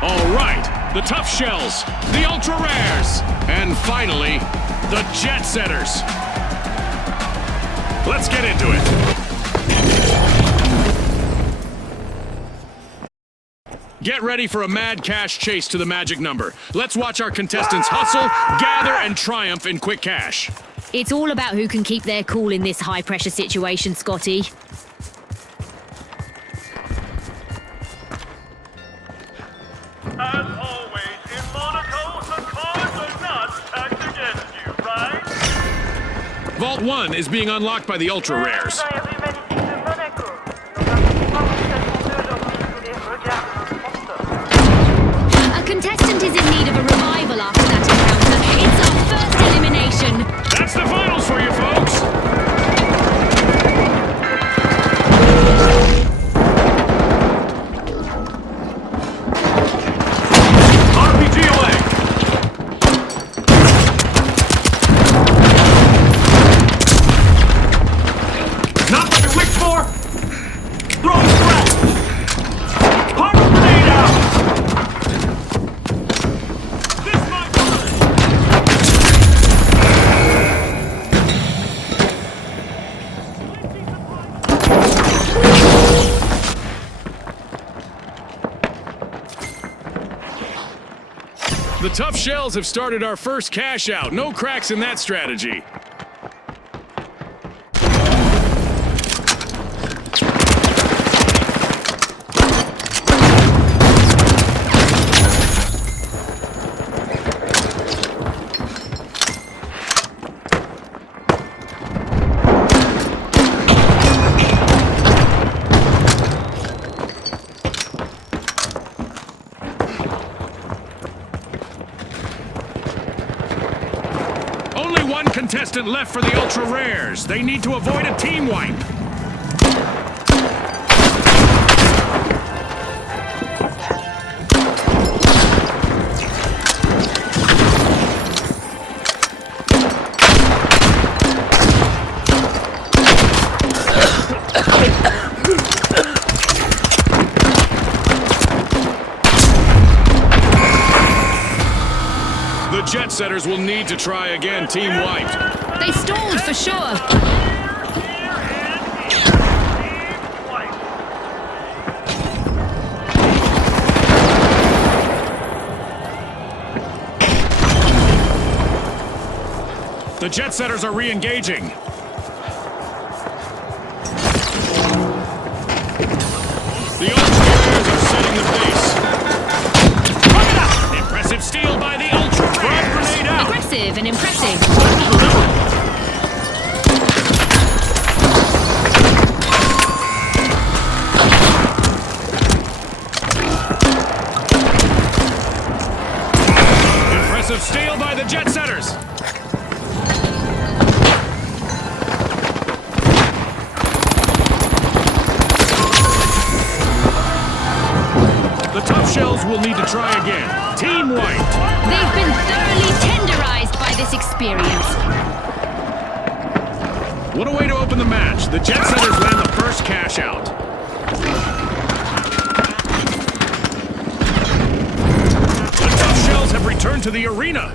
All right, the tough shells, the ultra rares, and finally, the jet setters. Let's get into it. Get ready for a mad cash chase to the magic number. Let's watch our contestants hustle, gather, and triumph in quick cash. It's all about who can keep their cool in this high-pressure situation, Scotty. As always, in Monaco, the cards are not stacked against you, right? Vault 1 is being unlocked by the ultra rares. A contestant is in need of a revival after that encounter. It's our first elimination. That's the finals for you, folks. RPG away. Not what you wish for. Throwing threat. Pump grenade out. This might work. The tough shells have started our first cash out. No cracks in that strategy. Only one contestant left for the ultra rares. They need to avoid a team wipe. The jet setters will need to try again, team wiped. They stalled for sure. The jet setters are re-engaging. The ultra-rares are setting the pace. Impressive steal by the ultra-rares. Grenade out. Aggressive and impressive. Impressive steal by the jet setters. The tough shells will need to try again. Team white. They've been thoroughly tenderized by this experience. What a way to open the match. The jet setters land the first cash out. The tough shells have returned to the arena.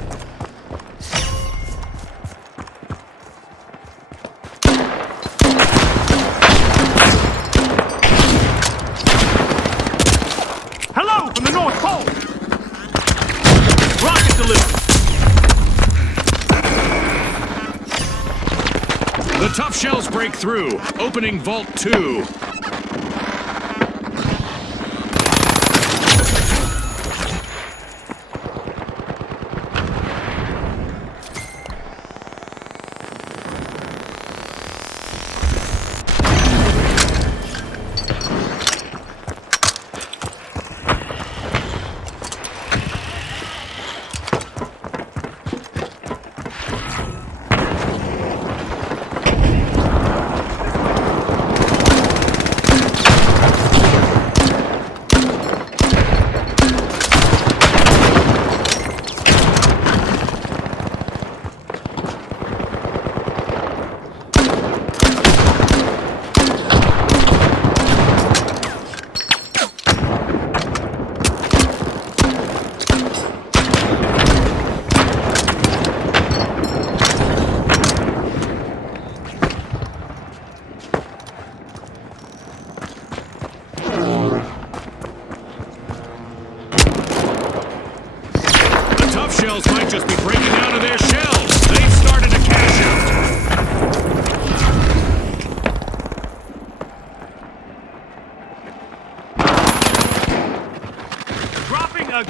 Hello from the North Pole! Rocket delivery! The tough shells break through, opening Vault 2.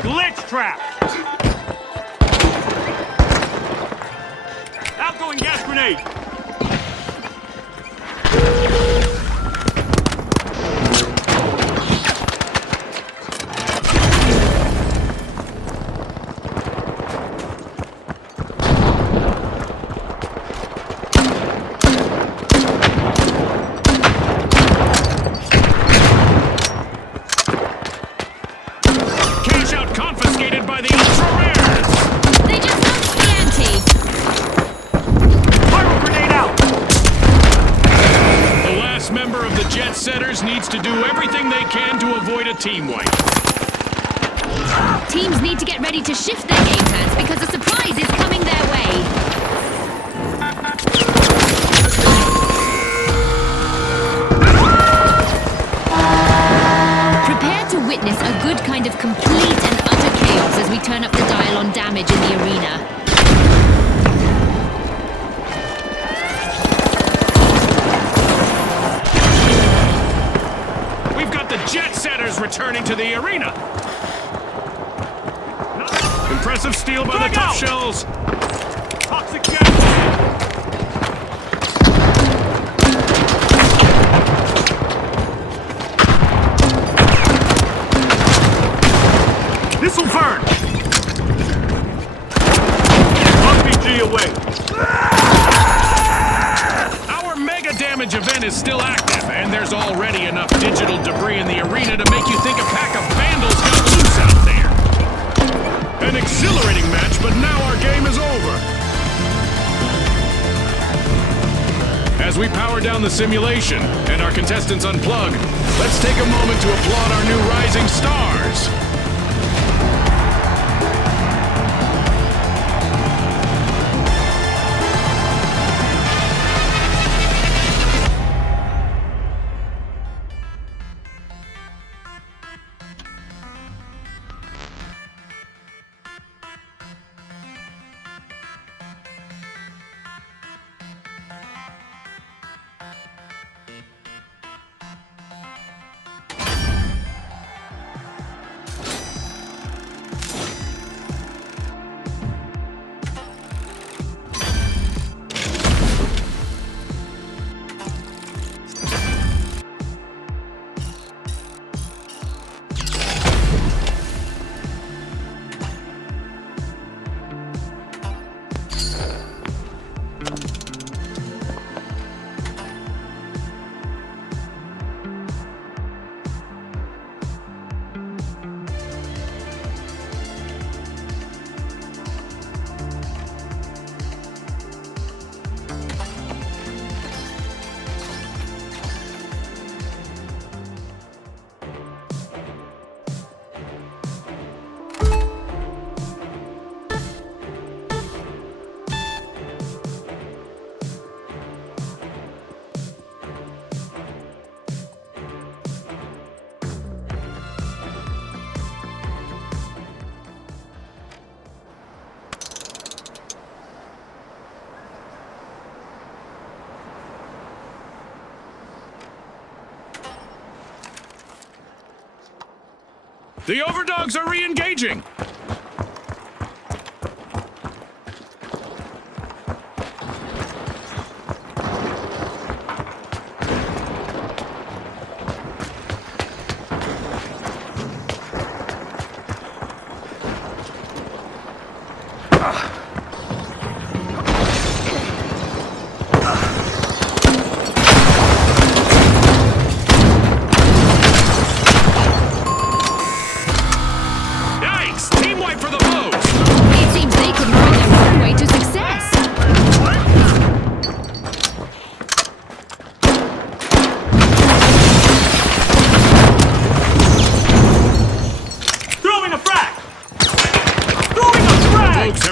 Glitch trap! Outgoing gas grenade! Cash out confiscated by the ultra rares. They just upped the ante. Pyro grenade out! The last member of the Jet Setters needs to do everything they can to avoid a team wipe. Teams need to get ready to shift their game plans because a surprise is coming their way. Prepare to witness a good kind of complete and utter chaos as we turn up the dial on damage in the arena. We've got the Jet Setters returning to the arena. Impressive steal by the Tough Shells. Toxic gas! This'll burn! RPG away! Our mega damage event is still active, and there's already enough digital debris in the arena to make you think a pack of vandals got loose out there. An exhilarating match, but now our game is over. As we power down the simulation and our contestants unplug, let's take a moment to applaud our new rising stars. The Overdogs are re-engaging!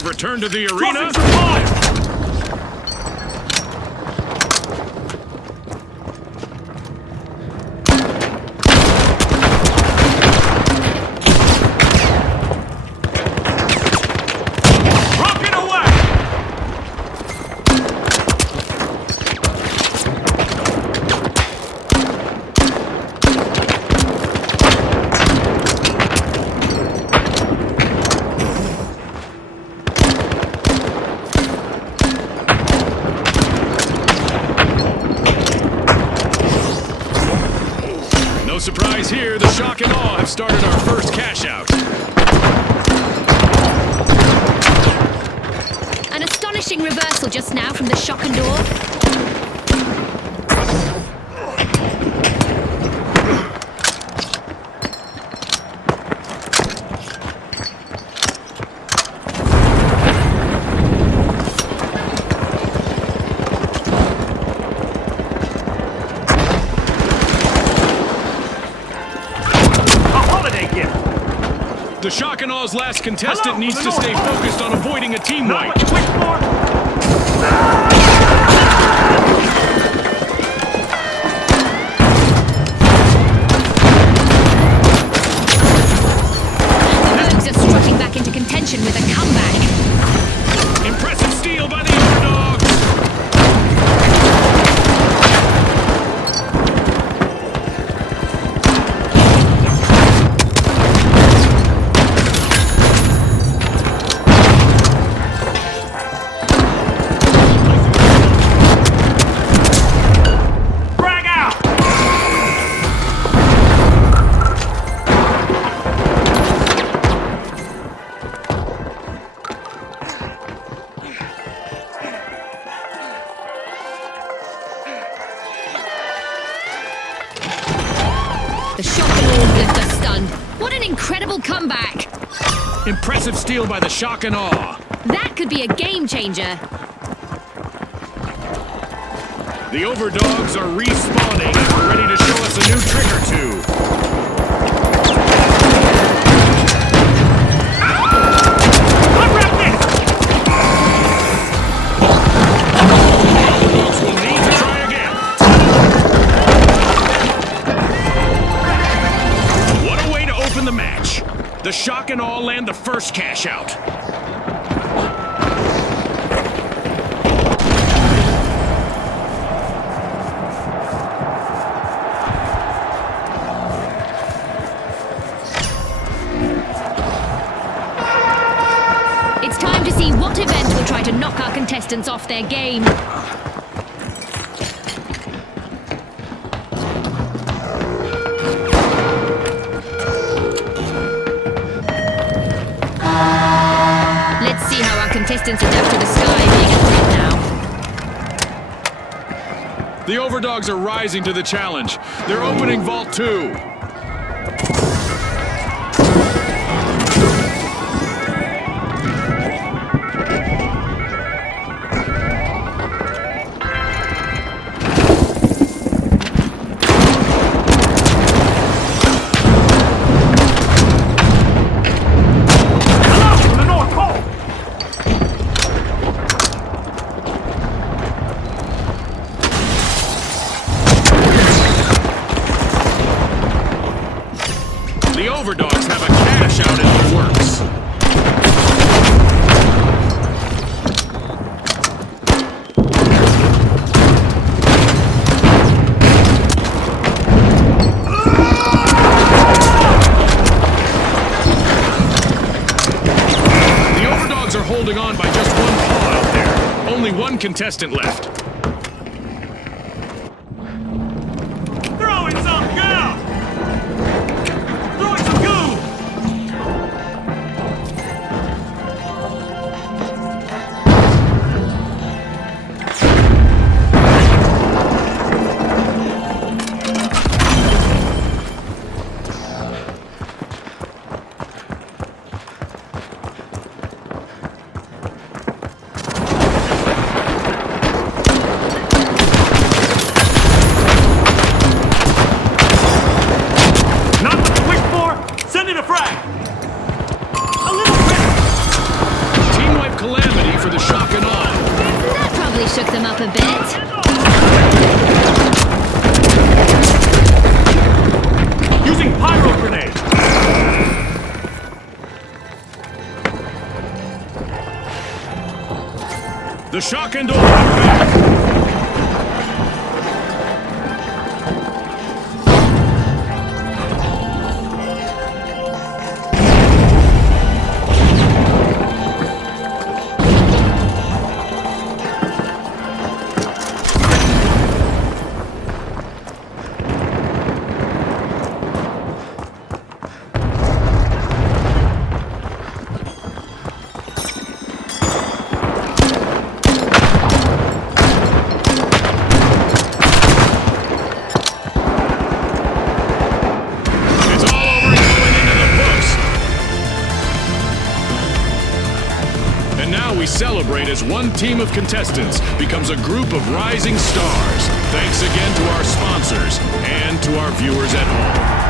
Return to the arena. Rocket away! guys here, the shock and awe have started our first cash out. An astonishing reversal just now from the shock and awe. The shock and aw's last contestant needs to stay focused on avoiding a team wipe. Rogues are strutting back into contention with a comeback. Impressive steal by the underdogs. The shock and awe left us stunned. What an incredible comeback! Impressive steal by the shock and awe. That could be a game changer. The overdogs are respawning and are ready to show us a new trick or two. Overdogs will need to try again. What a way to open the match. The shock and awe land the first cash out. It's time to see what event will try to knock our contestants off their game. Let's see how our contestants adapt to the sky being a threat now. The overdogs are rising to the challenge. They're opening Vault 2. The overdogs have a cash out in the works. The overdogs are holding on by just one paw out there. Only one contestant left. Throwing some goo! Throwing some goo! Not what you wished for! Send in a frag! A little bit! Team wipe calamity for the shock and awe. That probably shook them up a bit. Using pyro grenade! The shock and awe are back. celebrate as one team of contestants becomes a group of rising stars. Thanks again to our sponsors and to our viewers at home.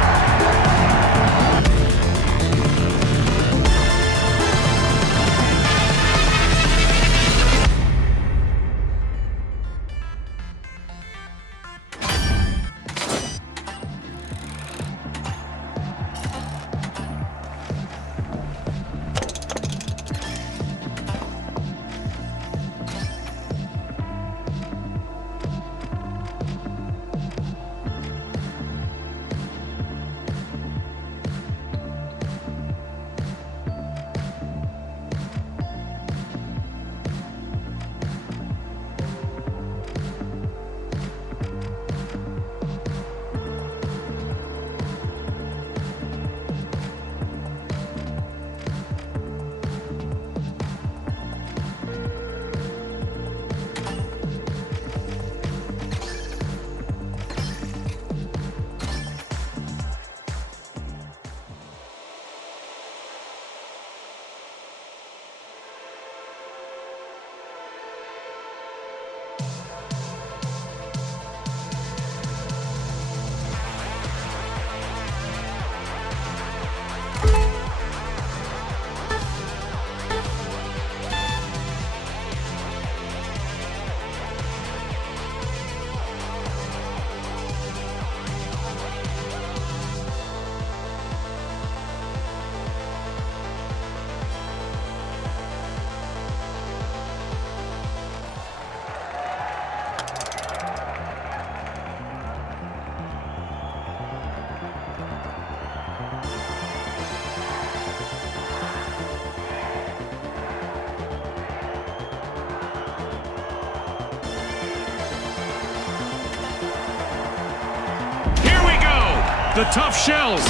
The Tough Shells,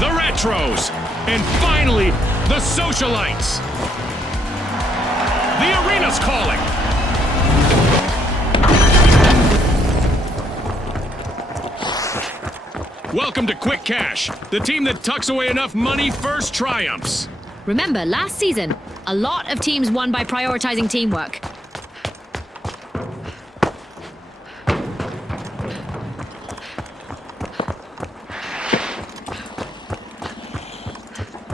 the Retros, and finally, the Socialites. The arena's calling. Welcome to Quick Cash. The team that tucks away enough money first triumphs. Remember, last season, a lot of teams won by prioritizing teamwork.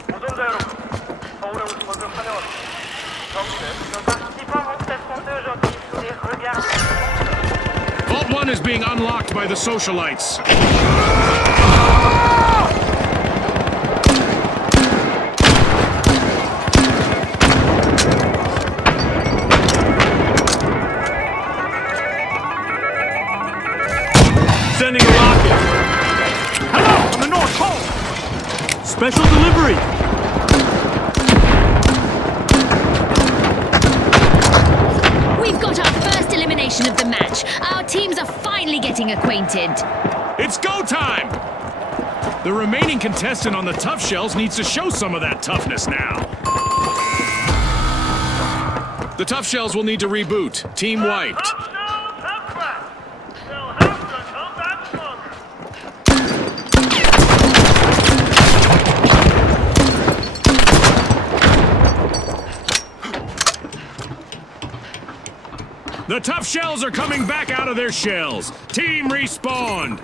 우승자 여러분, 서울에 오신 것을 환영합니다. 경기는 현재 FIFA Monte Sondage sur les regards. Vault 1 is being unlocked by the Socialites. Sending a rocket. Hello, on the North Pole. Special delivery. We've got our first elimination of the match. Our teams are finally getting acquainted. It's go time! The remaining contestant on the Tough Shells needs to show some of that toughness now. The Tough Shells will need to reboot. Team wiped. Tough shells have cracked. They'll have to come back stronger. The Tough Shells are coming back out of their shells. Team respawned.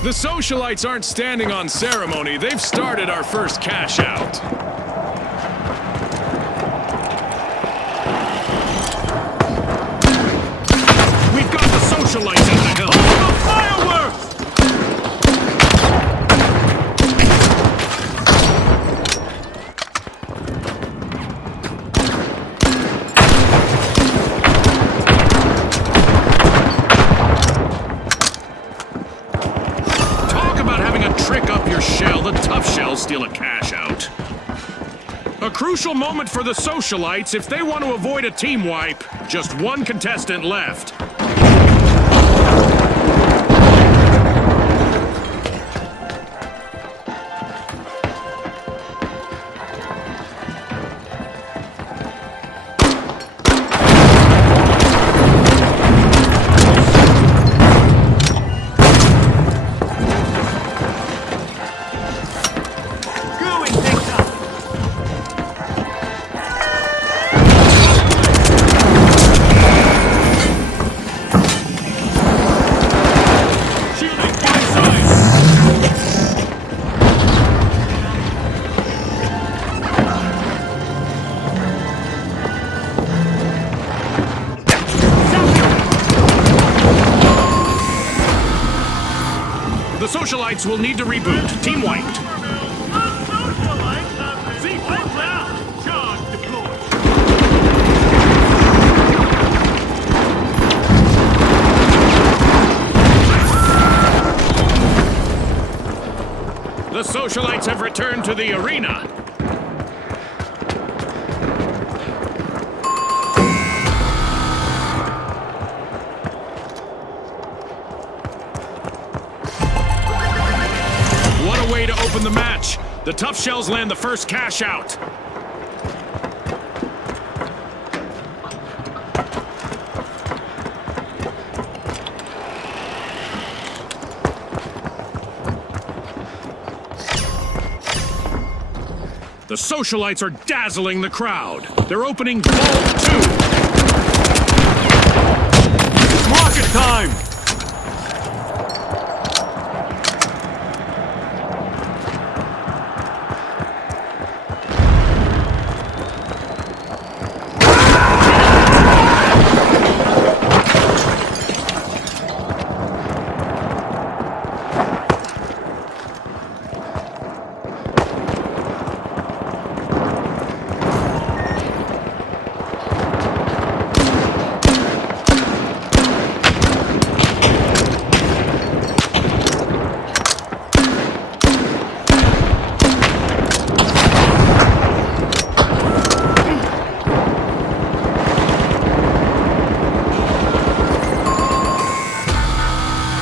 The Socialites aren't standing on ceremony. They've started our first cash out. We've got the Socialites in the hill. The fireworks! Trick up your shell, the Tough Shells steal a cash out. A crucial moment for the Socialites if they want to avoid a team wipe. Just one contestant left. socialites will need to reboot. Team wiped. The socialites have been wiped out. Charge deployed. The socialites have returned to the arena. What a way to open the match. The Tough Shells land the first cash out. The socialites are dazzling the crowd. They're opening Vault 2. Rocket time!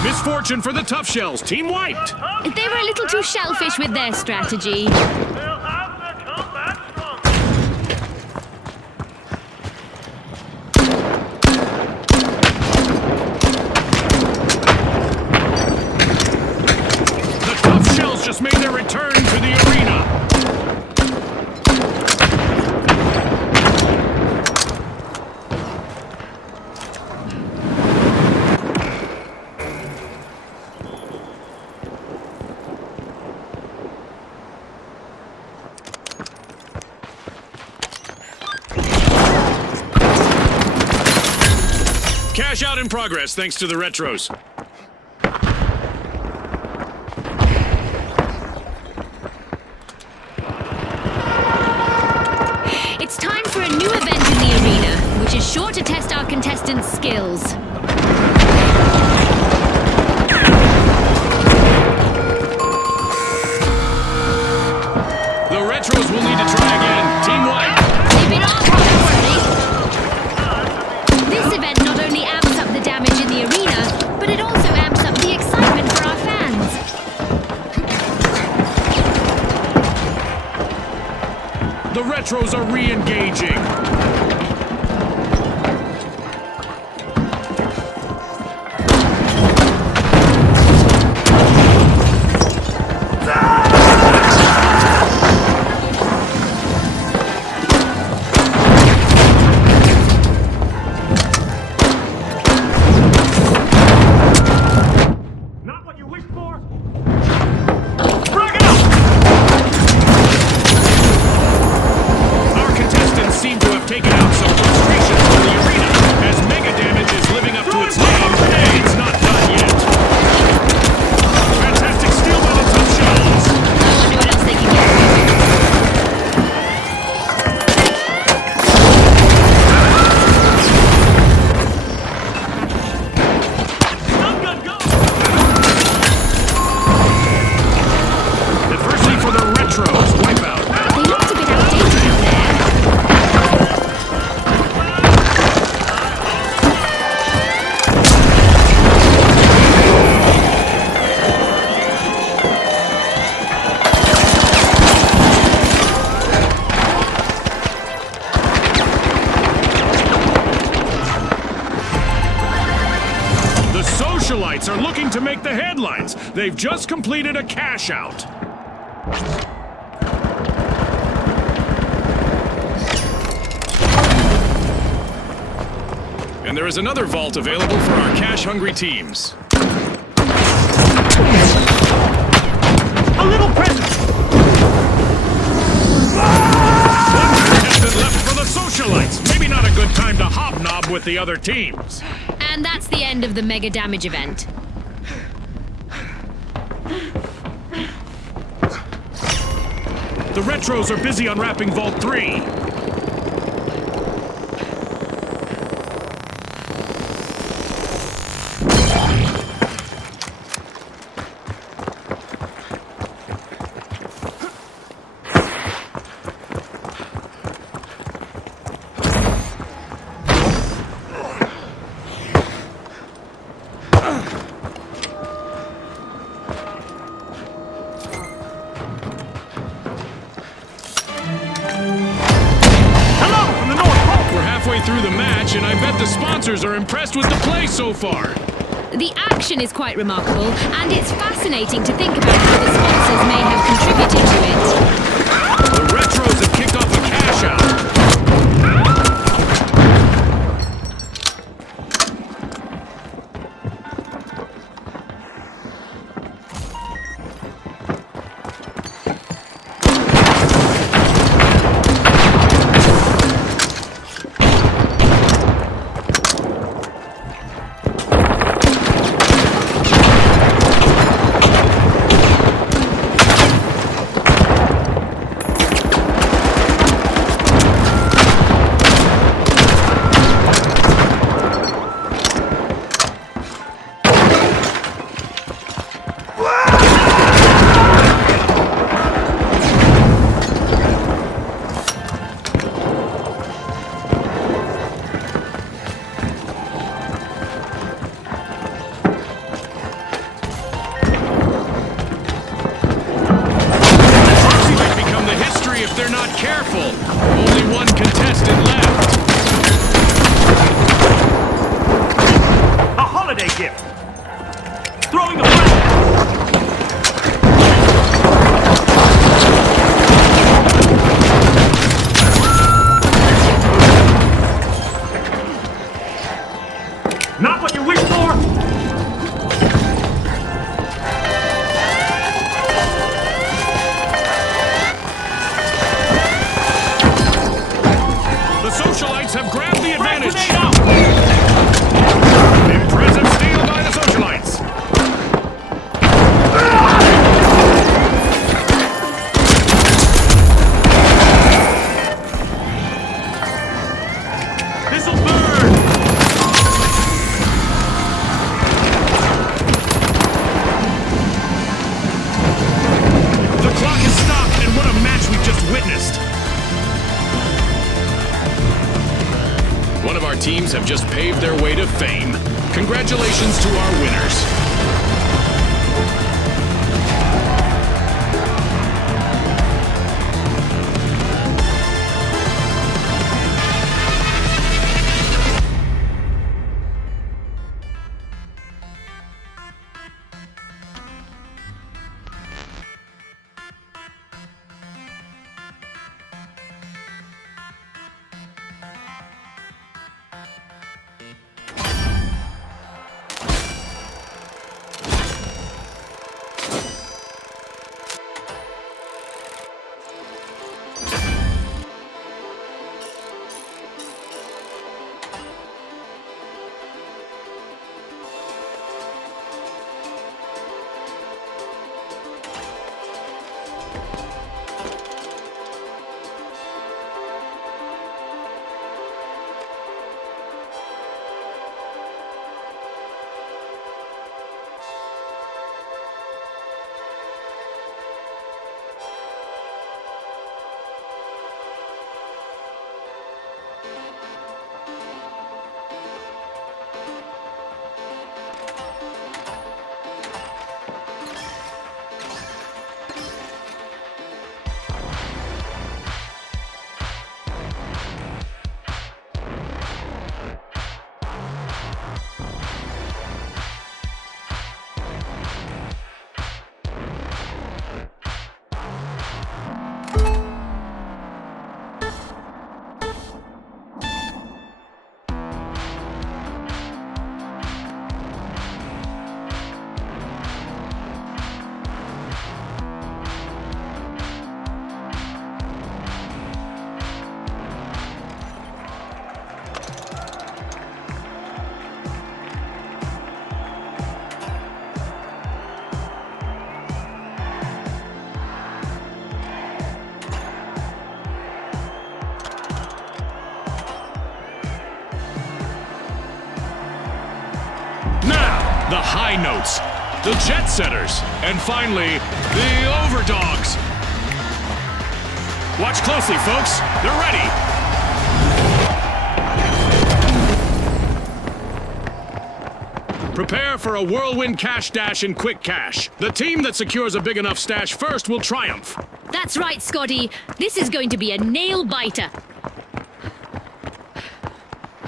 Misfortune for the Tough Shells. Team wiped. They were a little too shellfish with their strategy. They'll have to come back stronger. The Tough Shells just made their return to the arena. Cash out in progress, thanks to the retros. It's time for a new event in the arena, which is sure to test our contestants' skills. The retros will need to try again. Team white. They've been armed already. This event not only amps up the damage in the arena, but it also amps up the excitement for our fans. The retros are re-engaging. Not what you wished for? Our contestants seem to have taken out some frustrations from the arena, as mega damage is living up to its name. It's not done yet. Fantastic steal by the Tough Shells. I wonder what else they can get. Adversity for the retros. Wipeout. They looked a bit outdated out there. The socialites are looking to make the headlines. They've just completed a cash out. And there is another vault available for our cash-hungry teams. A little present! One contestant left for the socialites. Maybe not a good time to hobnob with the other teams. And that's the end of the mega damage event. The Retros are busy unwrapping Vault 3. Through the match, and I bet the sponsors are impressed with the play so far. The action is quite remarkable, and it's fascinating to think about how the sponsors may have contributed to it. The Retros have kicked off a cash out. If they're not careful. Only one contestant left. A holiday gift. Throwing a flag. Not what you wish for. Socialites have grabbed the advantage. Impressive steal by the Socialites. This'll burn. The clock has stopped, and what a match we've just witnessed. One of our teams have just paved their way to fame. Congratulations to our winners. the high notes, the jet setters, and finally, the overdogs. Watch closely, folks. They're ready. Prepare for a whirlwind cash dash in quick cash. The team that secures a big enough stash first will triumph. That's right, Scotty. This is going to be a nail-biter.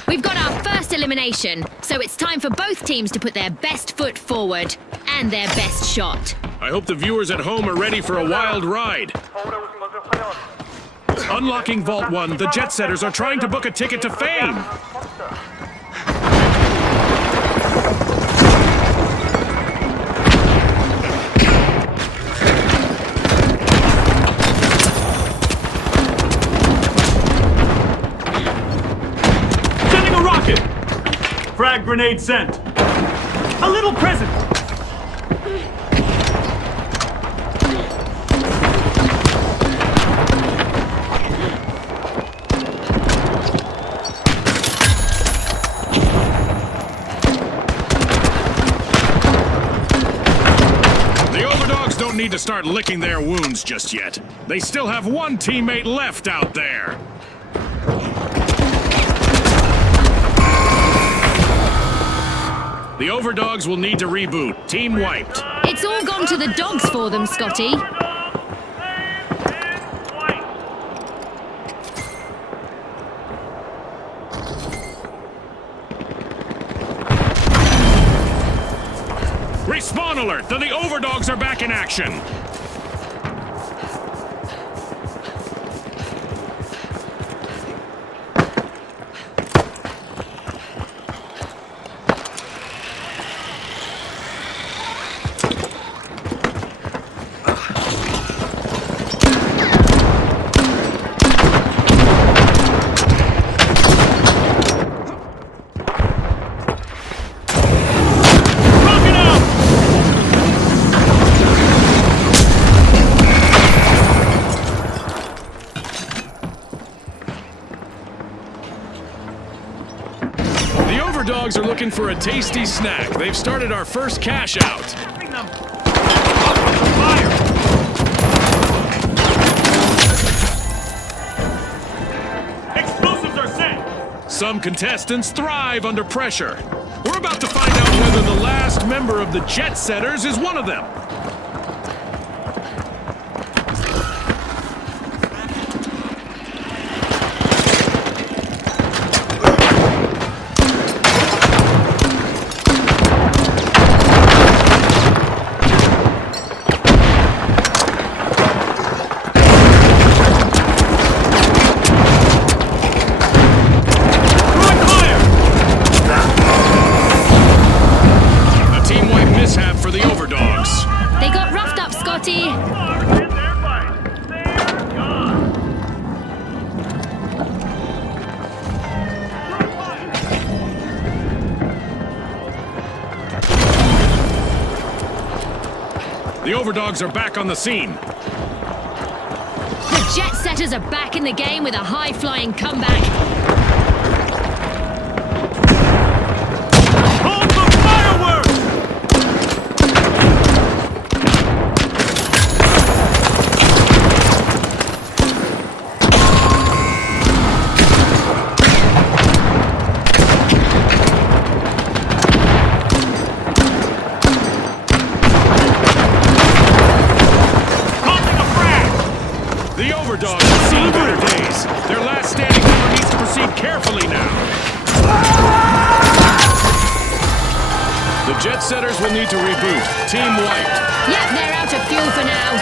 We've got our first elimination, so it's time for both teams to put their best foot forward and their best shot. I hope the viewers at home are ready for a wild ride. 서울에 오신 것을 환영합니다. Unlocking Vault 1, the jet setters are trying to book a ticket to fame. Sending a rocket! Frag grenade sent. A little present. The overdogs don't need to start licking their wounds just yet. They still have one teammate left out there. The overdogs will need to reboot. Team wiped. It's all gone to the dogs for them, Scotty. Respawn alert! The overdogs are back in action. Rocket out! The overdogs are looking for a tasty snack. They've started our first cash out. Bring them. Fire! Explosives are set. Some contestants thrive under pressure. We're about to find out whether the last member of the jet setters is one of them. Throwing fire! A team-wide mishap for the overdogs. They got roughed up, Scotty. In their fight. They're gone. The overdogs are back on the scene. The jet setters are back in the game with a high-flying comeback. Hold the fireworks! Tossing a frag! The overdogs have seen better days. Their last standing member needs to proceed carefully now. The jet setters will need to reboot. Team wiped. Yep, they're out of fuel for now.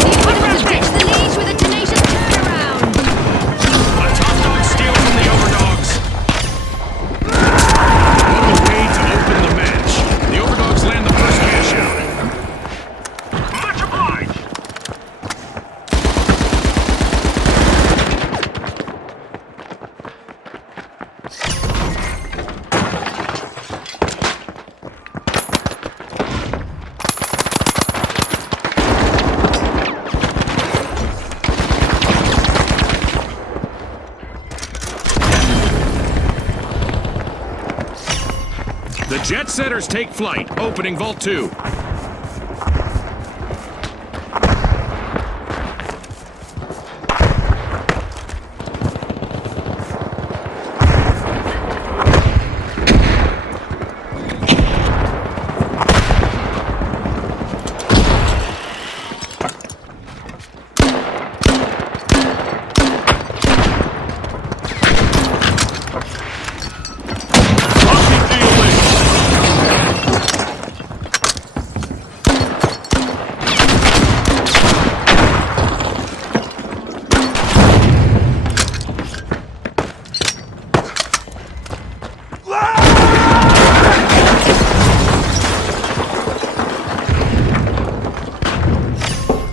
The opponents have ditched the lead with a tenacious turnaround. A top dog steal from the overdogs. What a way to open the match. The overdogs land the first cash out. Much obliged. jet setters take flight, opening Vault 2.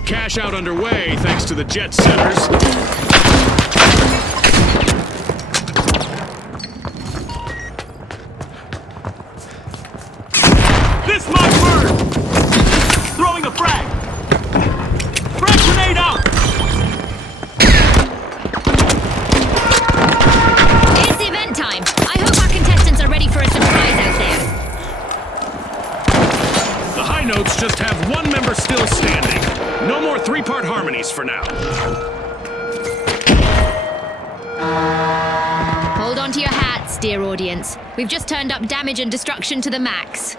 Cash out underway thanks to the jet setters. This might burn! Throwing a frag! Frag grenade out! It's event time. I hope our contestants are ready for a surprise out there. The high notes just have one member still standing. No more three-part harmonies for now. Hold on to your hats, dear audience. We've just turned up damage and destruction to the max.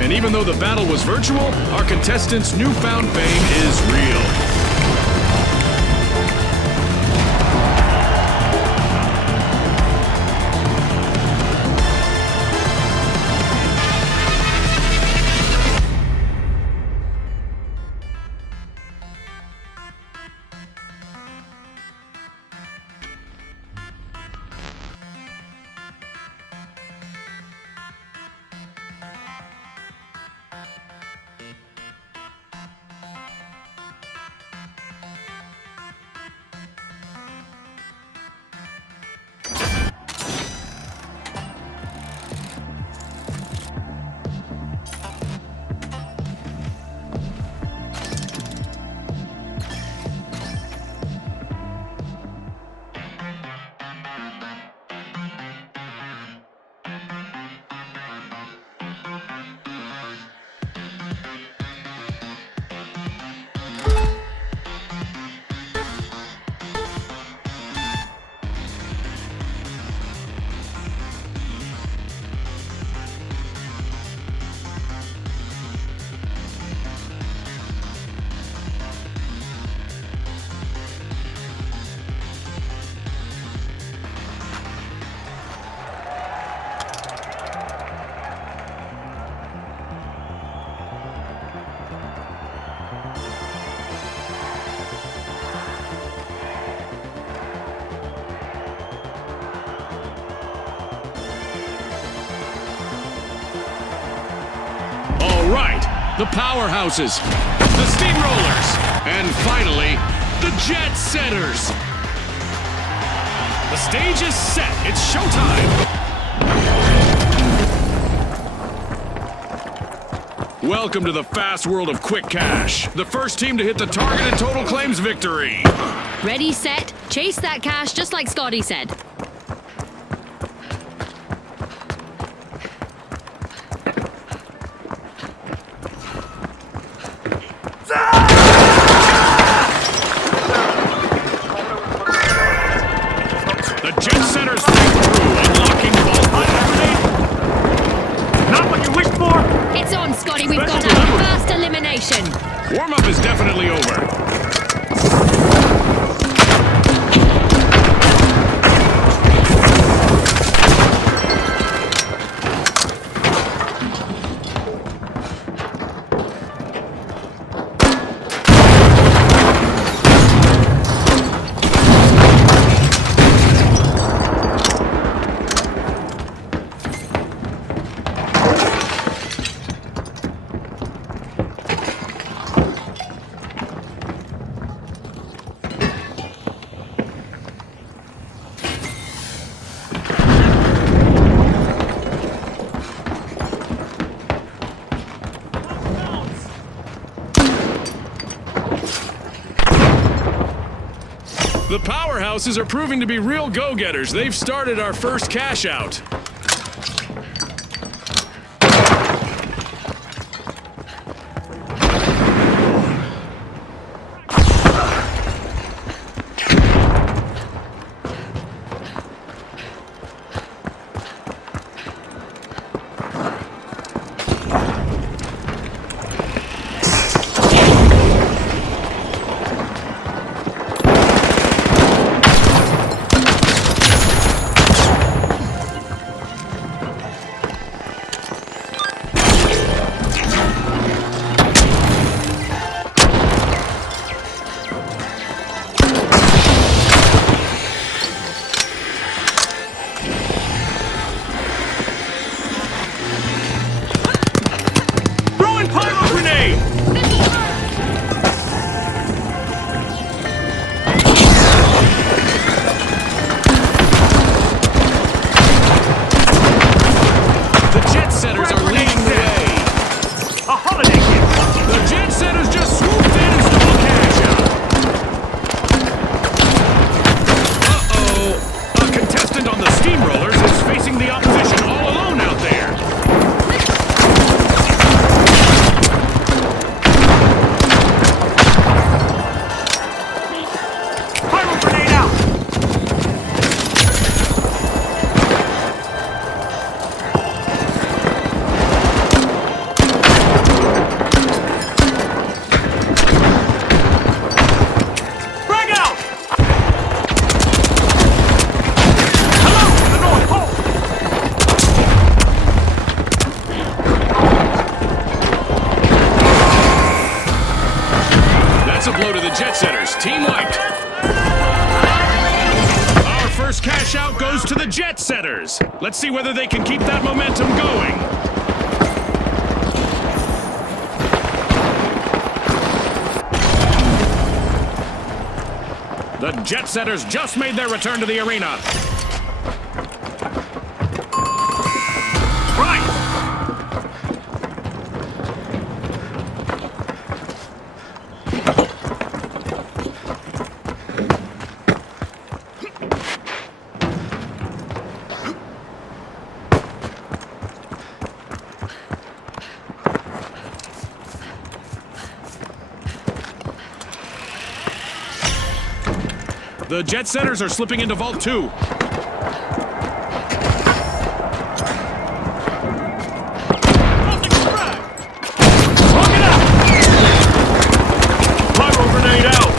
And even though the battle was virtual, our contestants' newfound fame is real. The powerhouses, the steamrollers, and finally, the jet setters. The stage is set. It's showtime. Welcome to the fast world of quick cash. The first team to hit the targeted total claims victory. Ready, set, chase that cash just like Scotty said. The jet setters break through, unlocking vault one. Not what you wished for! It's on, Scotty. We've got Special our delivery. first elimination. Warm-up is definitely over. The powerhouses are proving to be real go-getters. They've started our first cash out. Throwing pyro grenade! The jet setters are leading the way. A holiday gift! The jet setters just swooped in and stole cash out. Uh-oh. A contestant on the steamrollers is facing the opposition all alone out there. Pyro grenade out! Frag out! Hello, the North Pole! That's a blow to the jet setters. Team wiped. Our first cash out goes to the jet setters. Let's see whether they can keep that momentum going. The jet setters just made their return to the arena. Right! The jet setters are slipping into Vault 2. Pyro grenade out!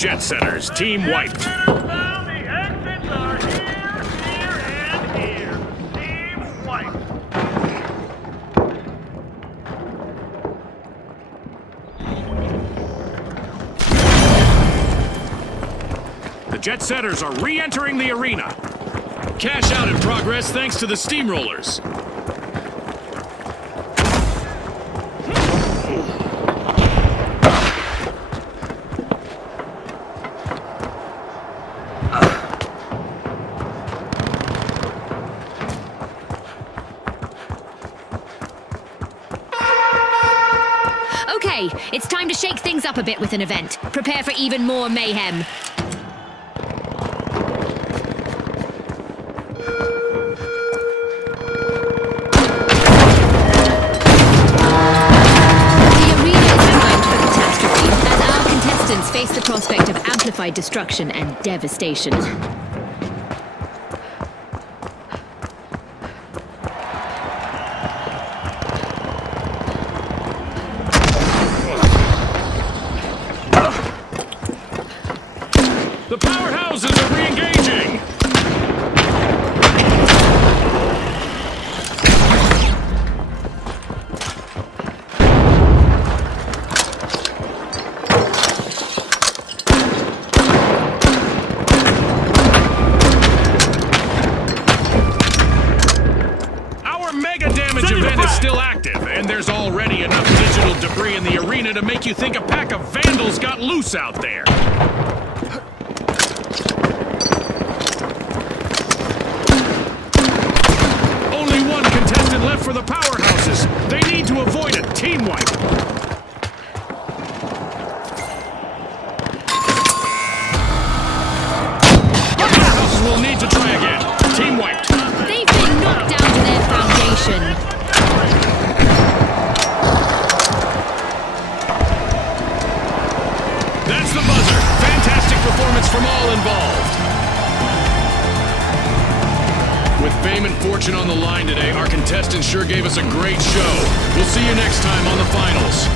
Jet Setters. Team wiped. Now the exits are here, and here. Team white. The Jet Setters are re-entering the arena. Cash out in progress thanks to the steamrollers. Okay, it's time to shake things up a bit with an event. Prepare for even more mayhem. Face the prospect of amplified destruction and devastation. The powerhouses are re-engaging! Still active, and there's already enough digital debris in the arena to make you think a pack of vandals got loose out there. Only one contestant left for the powerhouses. They need to avoid a team wipe. Powerhouses will need to try again. Team wiped. They've been knocked down to their foundation. That's the buzzer. Fantastic performance from all involved. With fame and fortune on the line today, our contestants sure gave us a great show. We'll see you next time on the finals.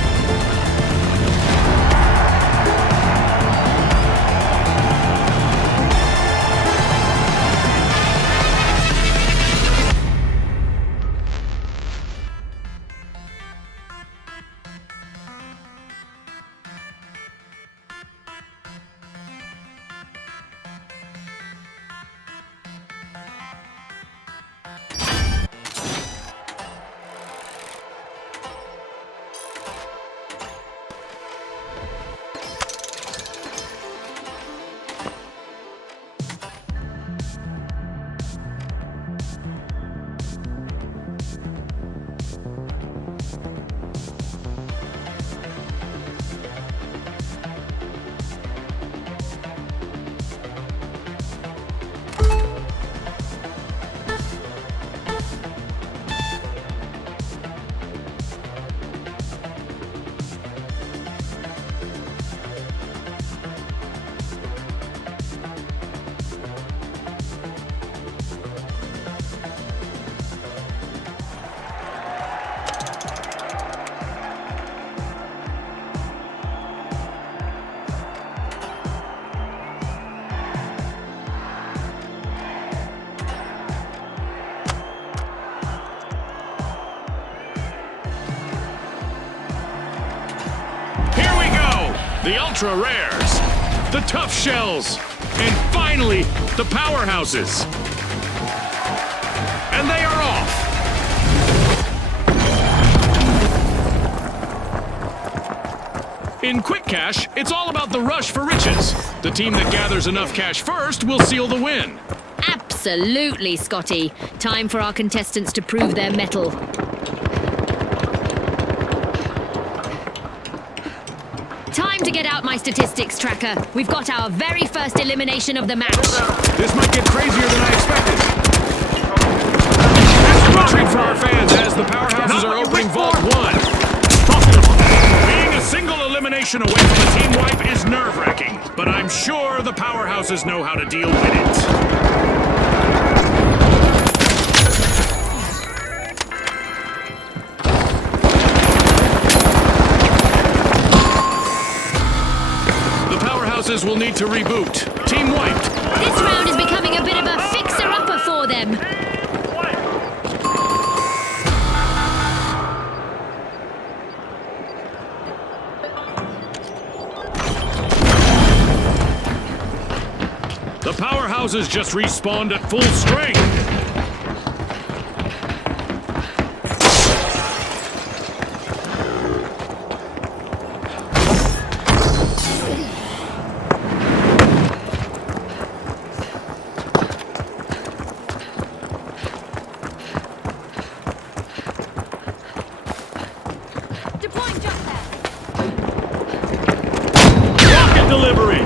The ultra rares, the tough shells, and finally, the powerhouses. And they are off. In Quick Cash, it's all about the rush for riches. The team that gathers enough cash first will seal the win. Absolutely, Scotty. Time for our contestants to prove their mettle. Time to get out my statistics tracker. We've got our very first elimination of the match. This might get crazier than I expected. That's a treat for our fans as the powerhouses are opening Vault 1. Being a single elimination away from a team wipe is nerve-wracking, but I'm sure the powerhouses know how to deal with it. Will will need to reboot. Team wiped. This round is becoming a bit of a fixer-upper for them. The powerhouses just respawned at full strength. Deploying jump pad. Rocket delivery!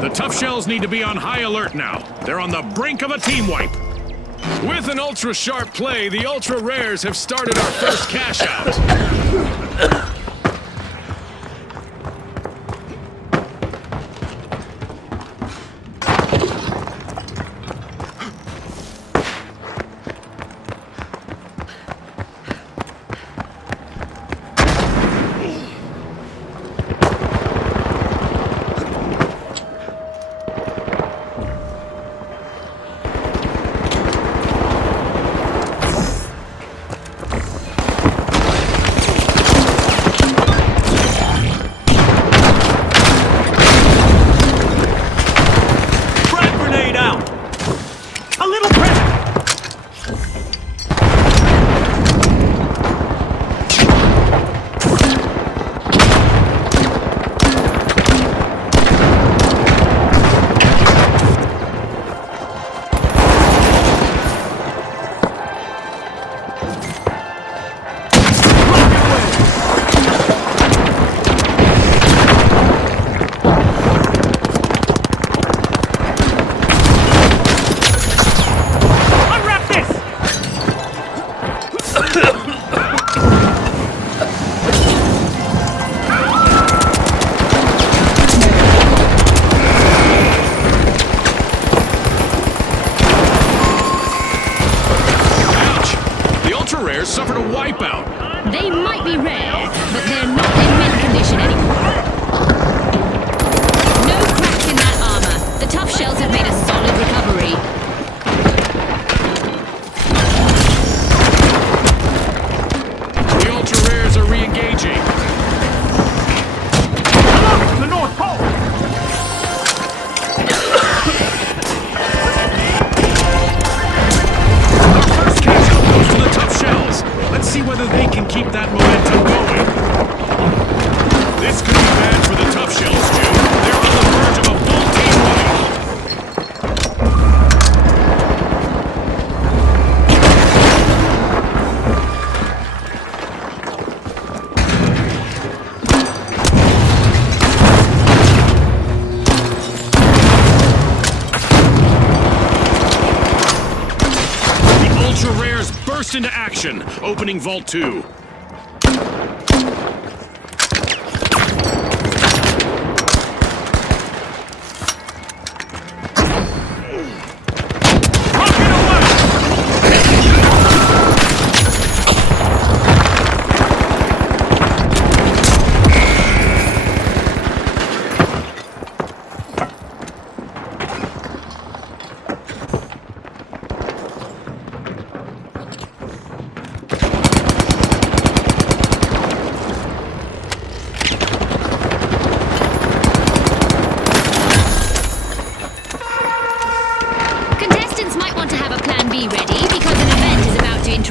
The tough shells need to be on high alert now. They're on the brink of a team wipe. With an ultra-sharp play, the ultra-rares have started our first cash-out. Suffered a wipeout. They might be rare, but they're not in mint condition anymore. No cracks in that armor. The tough shells have made a solid recovery. The ultra rares are re-engaging. Hello, from the North Pole! Let's see whether they can keep that momentum going. This could be bad for the tough shells, Stu. They're on the verge of a full team burst into action, opening Vault 2.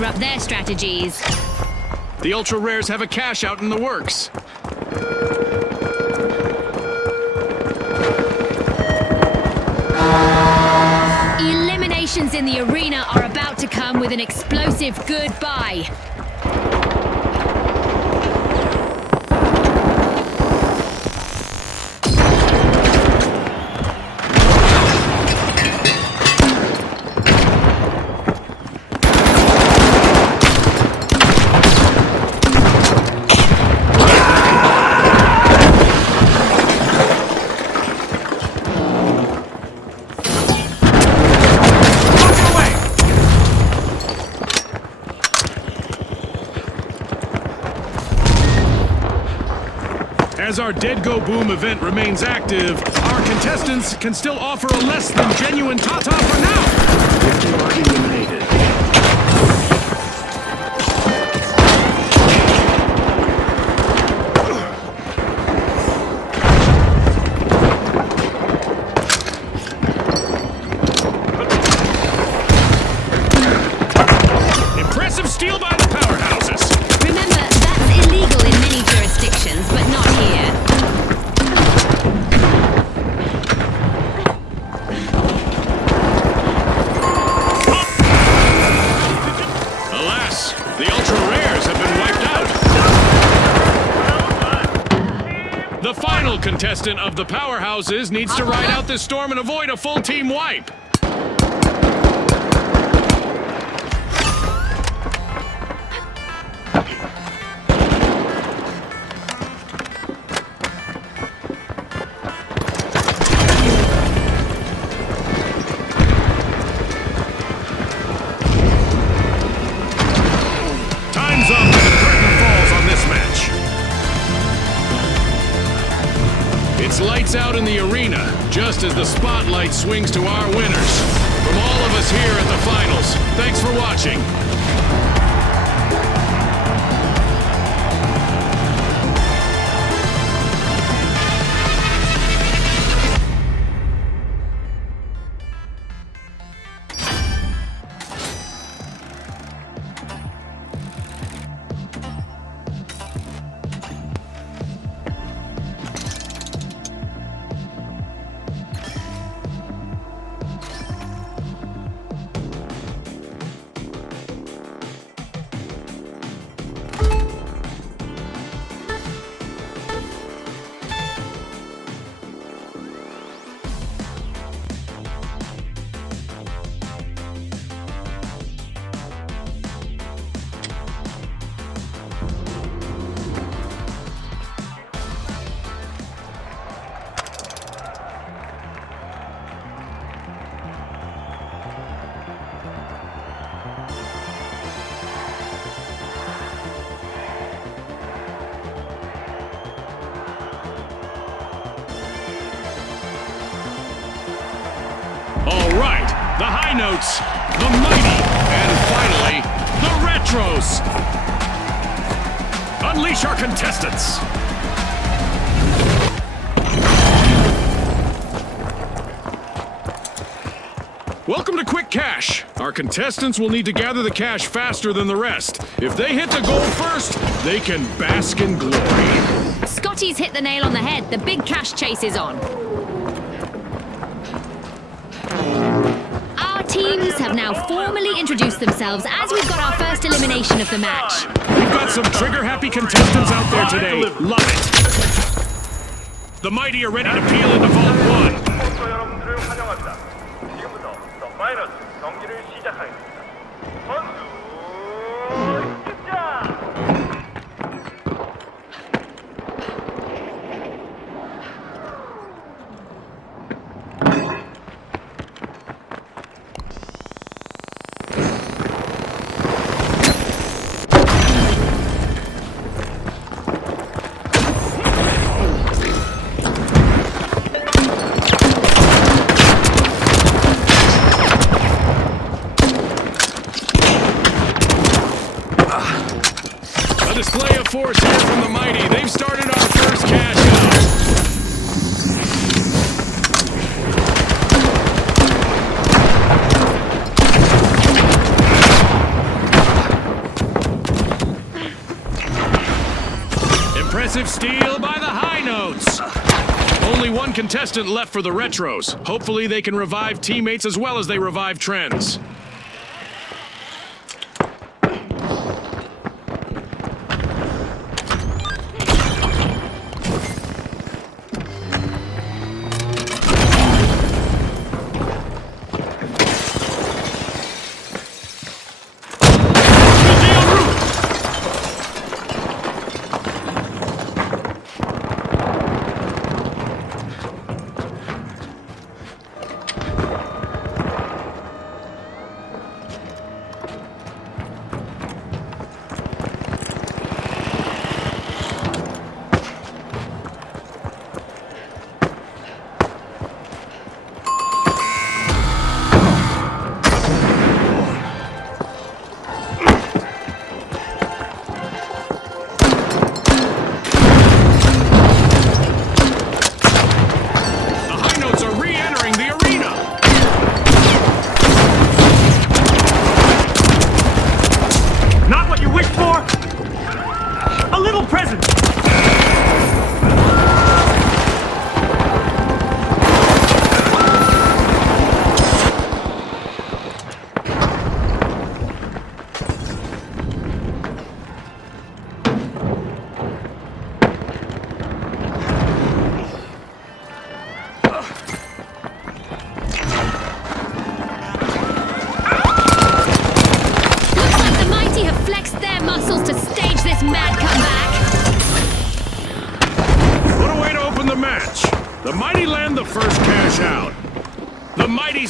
interrupt their strategies. The ultra rares have a cash out in the works. Eliminations in the arena are about to come with an explosive goodbye. As our Dead Go Boom event remains active, our contestants can still offer a less than genuine Tata for now. If you are eliminated. Impressive steal by the powerhouses. Remember, that's illegal in many jurisdictions, but not here. Alas, the ultra rares have been wiped out. The final contestant of the powerhouses needs to ride out this storm and avoid a full team wipe. Time's up and the curtain falls on this match. It's lights out in the arena, just as the spotlight swings to our winners. From all of us here at the finals, thanks for watching. All right, the high notes, the mighty, and finally, the retros. Unleash our contestants. Welcome to Quick Cash. Our contestants will need to gather the cash faster than the rest. If they hit the goal first, they can bask in glory. Scotty's hit the nail on the head. The big cash chase is on. Our teams have now formally introduced themselves as we've got our first elimination of the match. We've got some trigger-happy contestants out there today. Love it. The mighty are ready to peel into Vault 1. 스폰서 여러분들을 환영합니다. 지금부터 더 파이널 경기를 시작하겠습니다. 선수 입장! A display of force here from the mighty. They've started our first cash out. Impressive steal by the high notes. Only one contestant left for the retros. Hopefully they can revive teammates as well as they revive trends.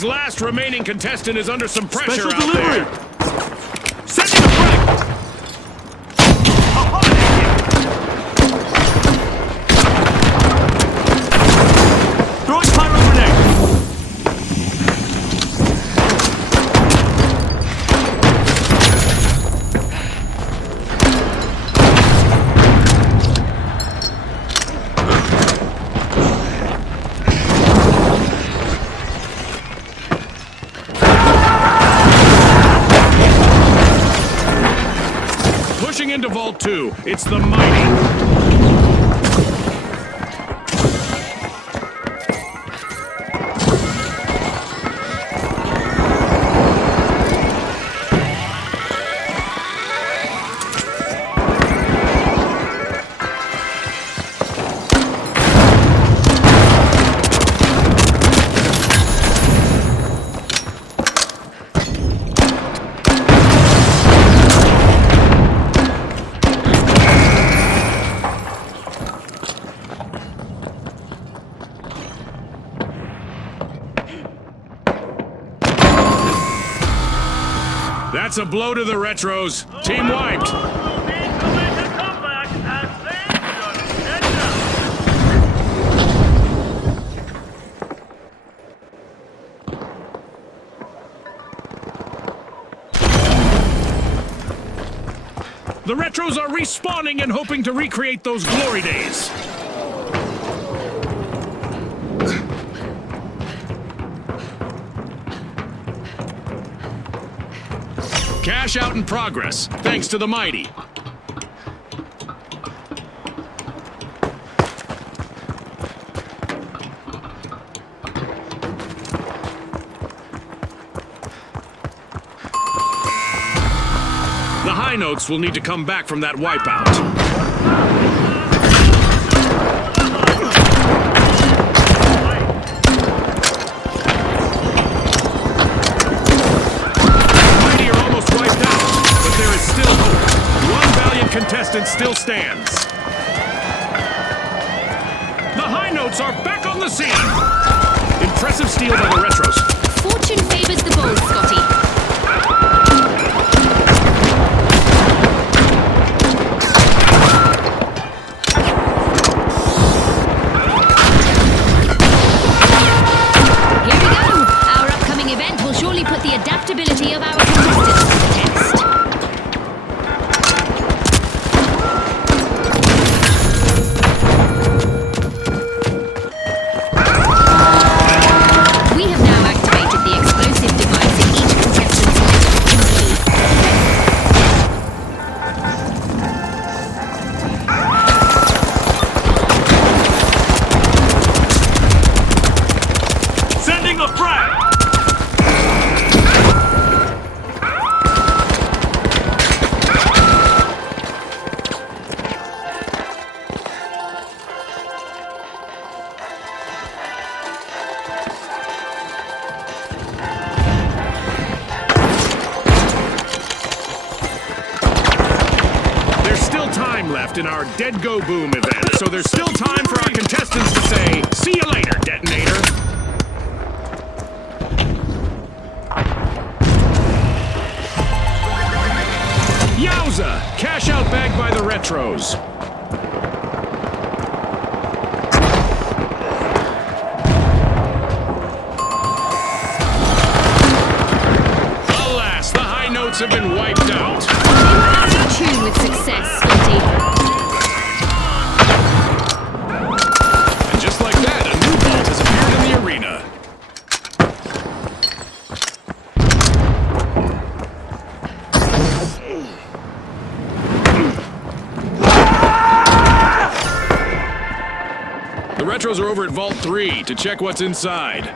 Last remaining contestant is under some pressure Special out delivery. there. Sending a frag! Throwing pyro grenade! Into Vault 2, it's the Mighty. That's a blow to the retros. Team wiped. Will need to make a comeback as they just head down. The retros are respawning and hoping to recreate those glory days. Cash out in progress, thanks to the Mighty. The high notes will need to come back from that wipeout. Contestant still stands. The high notes are back on the scene. Impressive steal by the retros. Fortune favors the bold, Scotty. Here we go. Our upcoming event will surely put the adaptability of our contestants to the test. We have now activated the explosive device in each left in our Dead Go Boom event, so there's still time for our contestants to say, "See you later, Detonator." Yowza! Cash out bagged by the Retros. Alas, the high notes have been wiped out. They were out of tune with success, Scotty. And just like that, a new vault has appeared in the arena. The Retros are over at Vault 3 to check what's inside.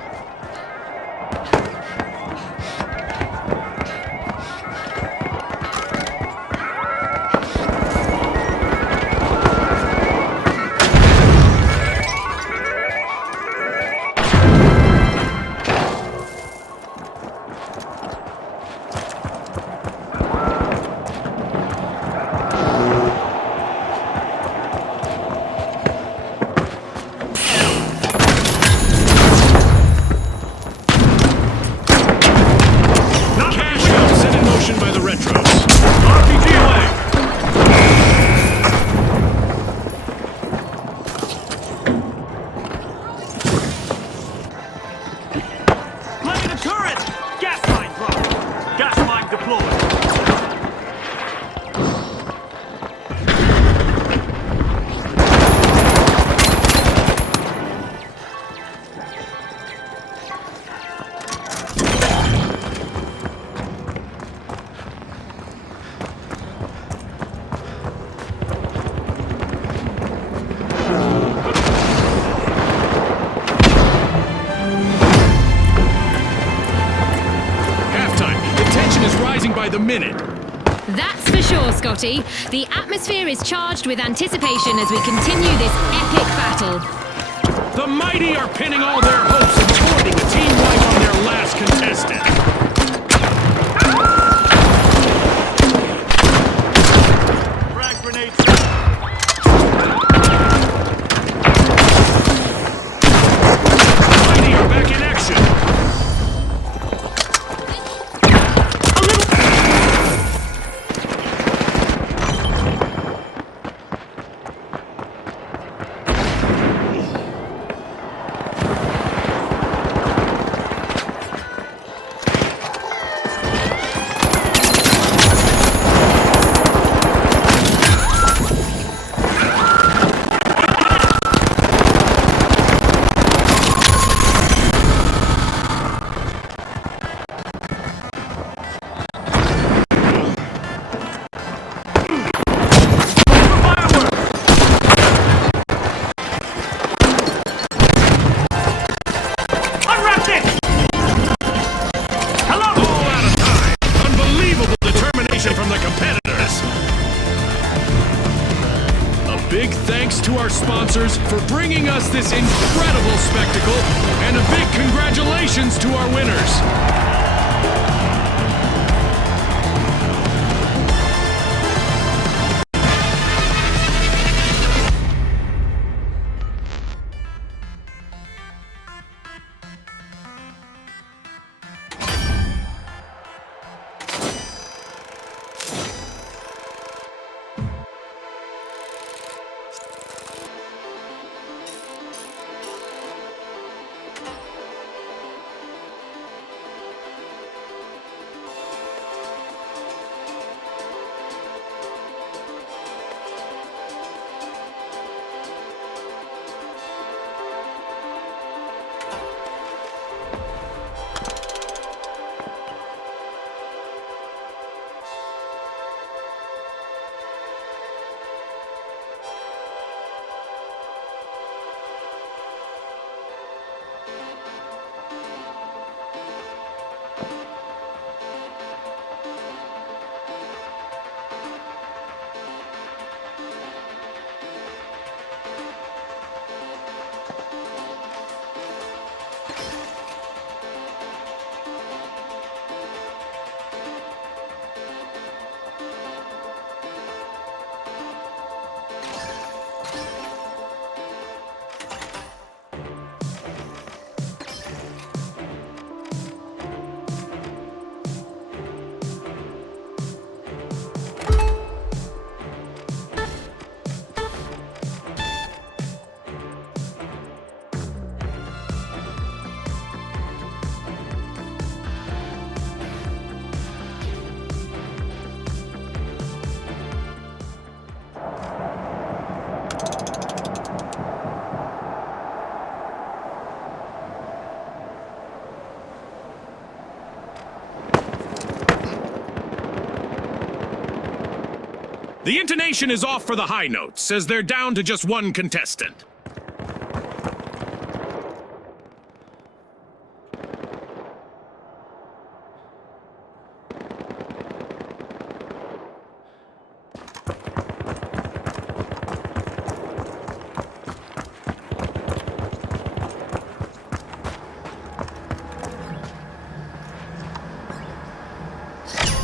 By the Retros. RPG away! Planting a turret! Gas mine dropped! Gas mine deployed! By the minute. That's for sure, Scotty. The atmosphere is charged with anticipation as we continue this epic battle. The mighty are pinning all their hopes and avoiding a team wipe on their last contestant. Frag grenade. Mighty are back in action. Big thanks to our sponsors for bringing us this incredible spectacle, and a big congratulations to our winners. The intonation is off for the high notes, as they're down to just one contestant.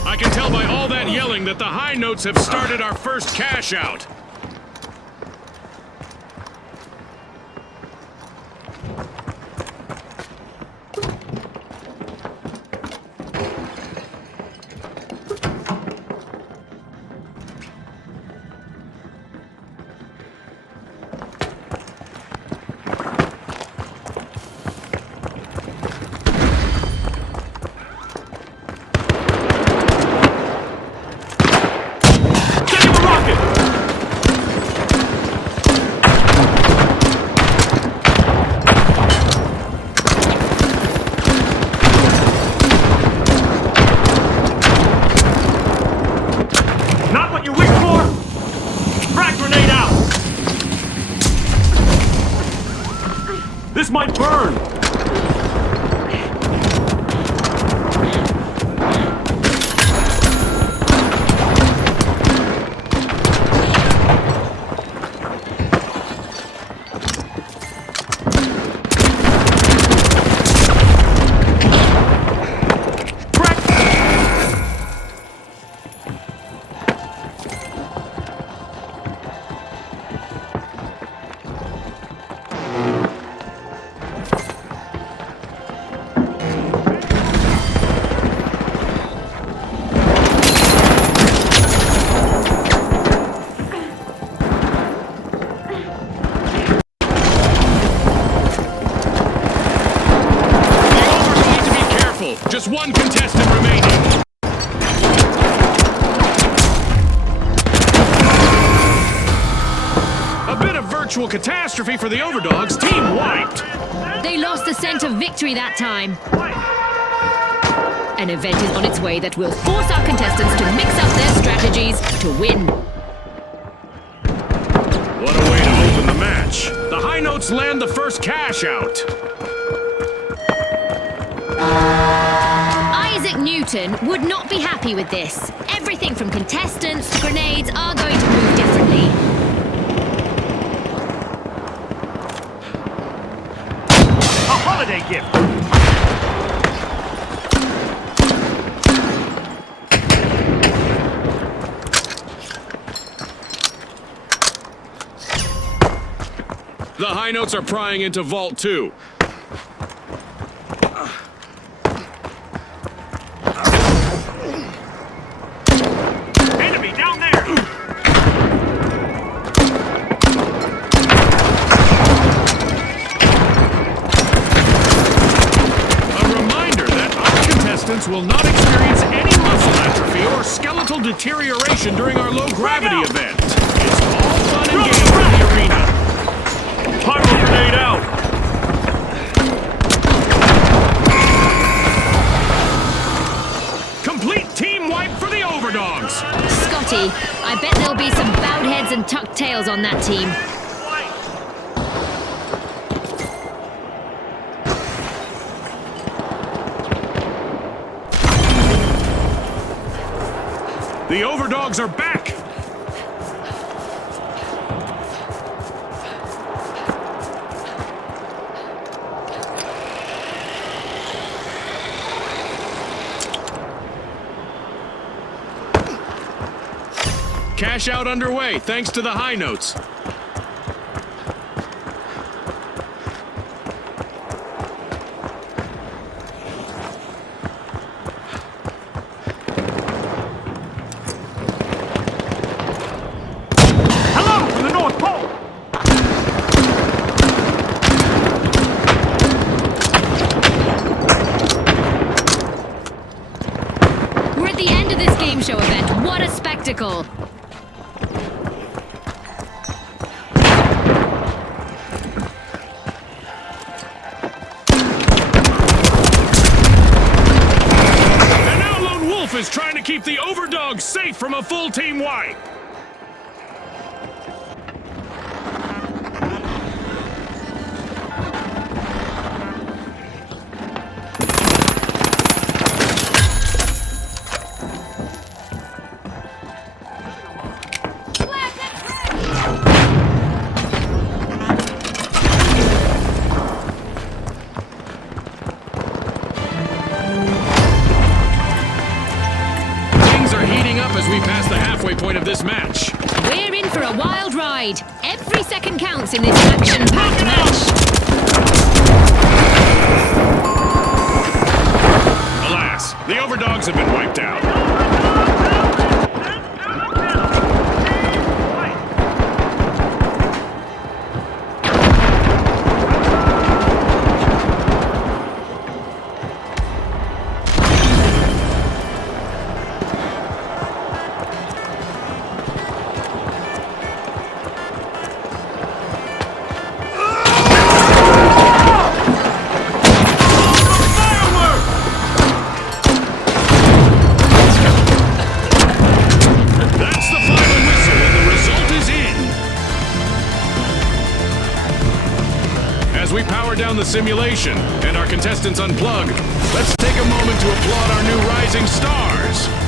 I can tell by all that yelling that the high notes have started our first cash out. This might burn! Just one contestant remaining. A bit of virtual catastrophe for the Overdogs. Team wiped. They lost the scent of victory that time. An event is on its way that will force our contestants to mix up their strategies to win. What a way to open the match. The high notes land the first cash out. Isaac Newton would not be happy with this. Everything from contestants to grenades are going to move differently. A holiday gift! The high notes are prying into Vault 2. Will not experience any muscle atrophy or skeletal deterioration during our low-gravity event. It's all fun and games in the arena. Pyro grenade out! Complete team wipe for the Overdogs. Scotty, I bet there'll be some bowed heads and tucked tails on that team. The Overdogs are back! Cash out underway, thanks to the high notes. Show event. What a spectacle! And now Lone Wolf is trying to keep the Overdogs safe from a full team wipe. wild ride. Every second counts in this action-packed match. Alas, the overdogs have been wiped out. As we power down the simulation and our contestants unplug, let's take a moment to applaud our new rising stars.